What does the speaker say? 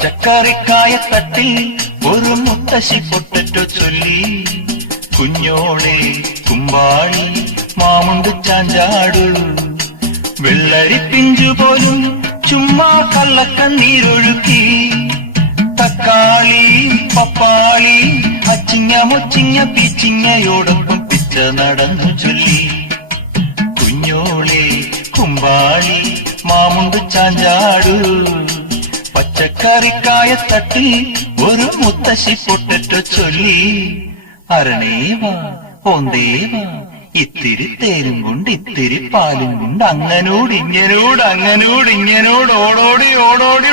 പച്ചക്കറിക്കായത്തട്ടിൽ ഒരു മുത്തശ്ശി പൊട്ടറ്റോ ചൊല്ലി, കുഞ്ഞോളെ കുമ്പാളി മാമുണ്ട് ചാഞ്ചാടു, വെള്ളരി പിഞ്ചുപോലും ചുമ്മാ കള്ളക്കണ്ണീരൊഴുക്കി, തക്കാളി പപ്പാളി അച്ചിങ്ങ മൊച്ചിങ്ങ പീച്ചിങ്ങയോടൊപ്പം പിച്ച നടന്നു ചൊല്ലി, കുഞ്ഞോളെ കുമ്പാളി മാമുണ്ട് ചാഞ്ചാടു, പച്ചക്കറിക്കായത്തട്ടിൽ ഒരു മുത്തശ്ശി പൊട്ടറ്റോ ചൊല്ലി. അരണേവാ ഓന്തേവാ ഇത്തിരി തേരും കൊണ്ട് ഇത്തിരി പാലും കൊണ്ട് അങ്ങനോട് ഇങ്ങനോട് ഓടോടി ഓടോടി